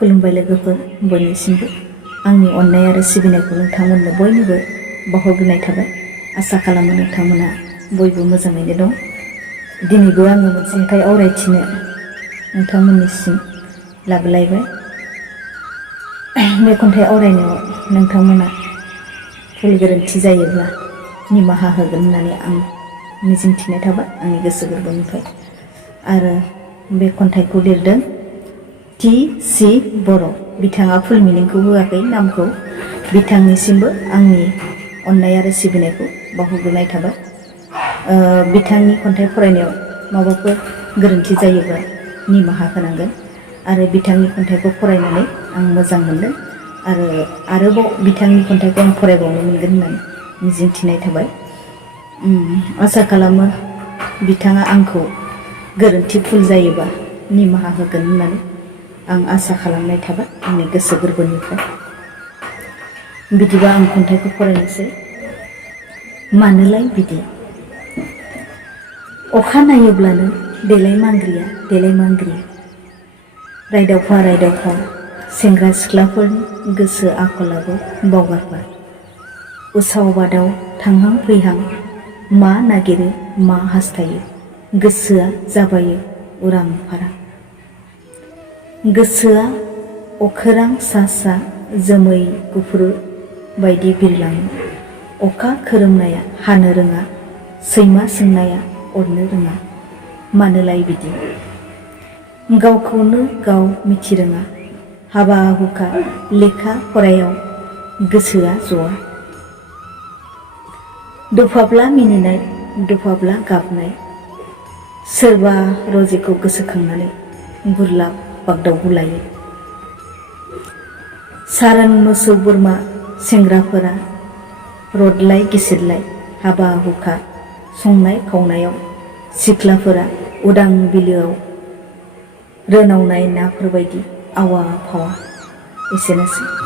खुलुमबाय लोगोफोर बयनिसिमबो आंनि अननाय आरो सिबिनायखौ नोंथांमोननो बयनोबो बावहरग्रोनाय थाबाय। आसा खालामो नोंथांमोना बयबो मोजाङैनो दं। दिनैबो आङो मोनसे खन्थाइ आवरायथिनो नोंथांमोननिसिम लाबोलायबाय। बे खन्थाइ आवरायनायाव नोंथांमोना भुल गोरोन्थि जायोब्ला निमाहा होगोन होननानै आं मिजिंथिनाय थाबाय आंनि गोसो गोरबोनिफ्राय। आरो बे खन्थाइखौ लिरदों T.C. बर'। बिथाङा फुल मिनिंखौ होआखै, नामखौ। बिथांनिसिमबो आंनि अननाय आरो सिबिनायखौ बावहरग्रोनाय थाबाय। बिथांनि खन्थाइ फरायनायाव माबाफोर गोरोन्थि जायोब्ला निमाहा होनांगोन। आरो बिथांनि खन्थाइखौ फरायनानै आं मोजां मोनदों आरो आरोबाव बिथांनि खन्थाइखौ आं फरायबावनो मोनगोन होननानै मिजिंथिनाय थाबाय। आसा खालामो बिथाङा आंखौ गोरोन्थि भुल जायोबा निमाहा होगोन होननानै आं आसा खालामनाय थाबाय आंनि गोसो गोरबोनिफ्राय। बिदिबा आं खन्थाइखौ फरायनोसै। मानोलाय बिदि। अखा नायोब्लानो देलाय मांग्रिया देलाय मांग्रि, रायदावफा रायदावफा सेंग्रा सिख्लाफोरनि गोसो आखलाबो बावगारबाय। उसाव बादाव थांहां फैहां मा नागिरो मा हास्थायो, गोसोआ जाबायो उरां फारां। गोसोआ अखोरां सा सा जोमै गुफुर बायदि बिरलाङो। अखा खोरोमनाया हानो रोङा, सैमा सोंनाया अरनो रोङा। मानोलाय बिदि। गावखौनो गाव मिथिरोङा, हाबा हुखा लेखा फरायाव गोसोआ ज'आ। दफाब्ला मिनिनाय दफाब्ला गाबनाय, सोरबा रजेखौ गोसोखांनानै गुरलाब बागदावगुलायो। सारोन मोसौ बोरमा सेंग्राफोरा रदलाय गेसेरलाय हाबा हुखा संनाय खावनायाव, सिख्लाफोरा उदां बिलोआव रोनावनाय नाफोरबायदि आवा फावा। एसेनोसै।